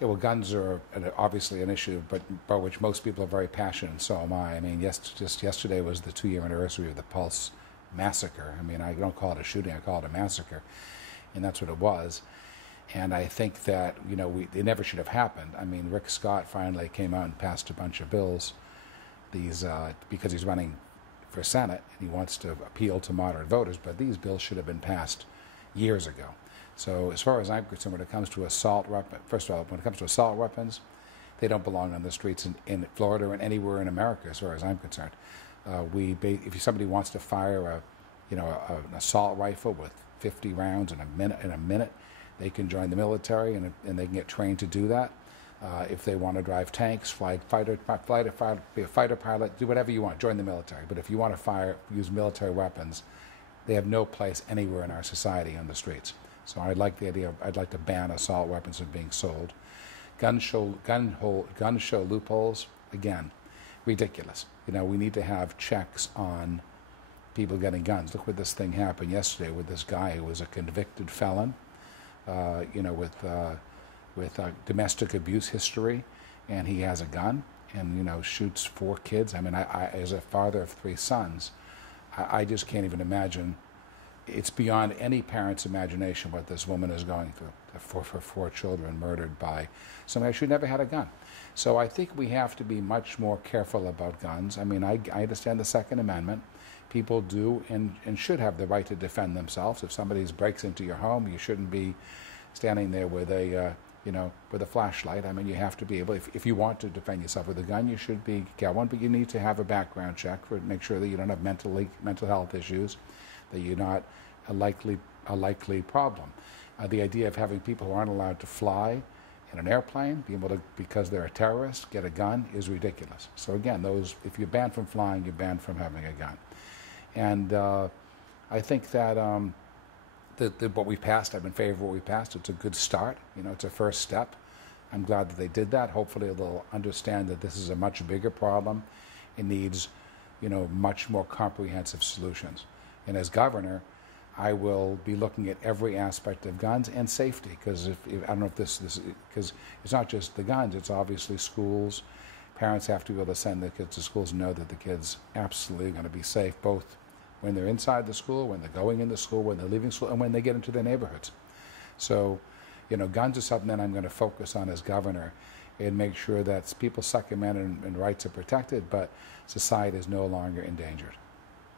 Yeah, well, guns are obviously an issue, but about which most people are very passionate, and so am I. I mean, just yesterday was the 2-year anniversary of the Pulse massacre. I mean, I don't call it a shooting, I call it a massacre, and that's what it was. And I think that, it never should have happened. I mean, Rick Scott finally came out and passed a bunch of bills, because he's running for Senate and he wants to appeal to moderate voters, but these bills should have been passed years ago. So as far as I'm concerned, when it comes to assault weapons, first of all, when it comes to assault weapons, they don't belong on the streets in Florida or anywhere in America, as far as I'm concerned. If somebody wants to fire an assault rifle with 50 rounds in a minute, they can join the military and they can get trained to do that. If they want to drive tanks, be a fighter pilot, do whatever you want, join the military. But if you want to use military weapons, they have no place anywhere in our society on the streets. So I'd like to ban assault weapons from being sold. Gun show loopholes, again, ridiculous. We need to have checks on people getting guns. Look what this thing happened yesterday with this guy who was a convicted felon, with domestic abuse history, and he has a gun and shoots 4 kids. I mean, I as a father of 3 sons, I just can't even imagine. It's beyond any parent's imagination what this woman is going through. For 4 children murdered by somebody who never had a gun. So I think we have to be much more careful about guns. I mean, I understand the Second Amendment. People do and should have the right to defend themselves. If somebody breaks into your home, you shouldn't be standing there with a flashlight. I mean, you have to be able, if you want to defend yourself with a gun, you should get one, but you need to have a background check to make sure that you don't have mental health issues, that you're not a likely problem. The idea of having people who aren't allowed to fly in an airplane, because they're a terrorist, get a gun is ridiculous. So again, if you're banned from flying, you're banned from having a gun. And I think that what we passed, I'm in favor of what we passed. It's a good start. It's a first step. I'm glad that they did that. Hopefully they'll understand that this is a much bigger problem. It needs, much more comprehensive solutions. And as governor, I will be looking at every aspect of guns and safety, because I don't know if because it's not just the guns, it's obviously schools. Parents have to be able to send their kids to schools and know that the kids absolutely are going to be safe, both when they're inside the school, when they're going into school, when they're leaving school, and when they get into their neighborhoods. So, guns are something that I'm going to focus on as governor and make sure that people's Second Amendment and rights are protected, but society is no longer endangered.